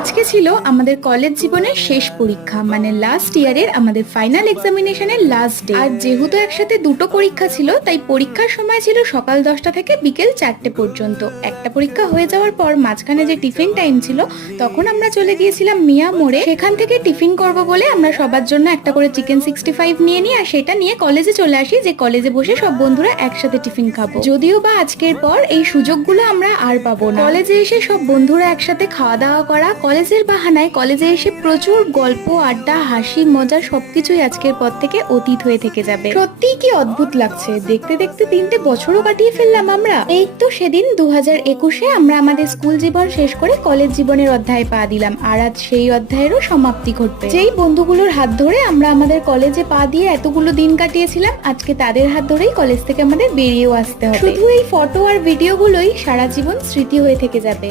আজকে ছিল আমাদের কলেজ জীবনের শেষ পরীক্ষা, মানে লাস্ট ইয়ারের আমাদের ফাইনাল এক্সামিনেশনের লাস্ট ডে। আর যেহেতু একসাথে দুটো পরীক্ষা ছিল, তাই পরীক্ষার সময় ছিল সকাল 10টা থেকে বিকেল 4টে পর্যন্ত। একটা পরীক্ষা হয়ে যাওয়ার পর মাঝখানে যে টিফিন টাইম ছিল, তখন আমরা চলে গিয়েছিলাম মিয়া মোড়ে। সেখান থেকে টিফিন করব বলে আমরা সবার জন্য একটা করে চিকেন 65 নিয়ে নিই, আর সেটা নিয়ে কলেজে চলে আসি, যে কলেজে বসে সব বন্ধুরা একসাথে টিফিন খাবো। যদিও বা আজকের পর এই সুযোগগুলো আমরা আর পাবো না। কলেজে এসে সব বন্ধুরা একসাথে খাওয়া দাওয়া করা, কলেজের বাহানায় কলেজে এসে প্রচুর গল্প আড্ডা হাসি মজা সবকিছুই আজকের পর থেকে অতীত হয়ে থেকে যাবে। সত্যিই কি অদ্ভুত লাগছে, দেখতে দেখতে 3টে বছরও কাটিয়ে ফেললাম আমরা। এই তো সেদিন 2021-এ আমরা আমাদের স্কুল জীবন শেষ করে কলেজ জীবনের অধ্যায়ে পা দিলাম, আর আজ সেই অধ্যায়েরও সমাপ্তি ঘটবে। যেই বন্ধুগুলোর হাত ধরে আমরা আমাদের কলেজে পা দিয়ে এতগুলো দিন কাটিয়েছিলাম, আজকে তাদের হাত ধরেই কলেজ থেকে আমাদের বেরিয়েও আসতে হবে। শুধু এই ফটো আর ভিডিওগুলোই সারা জীবন স্মৃতি হয়ে থেকে যাবে।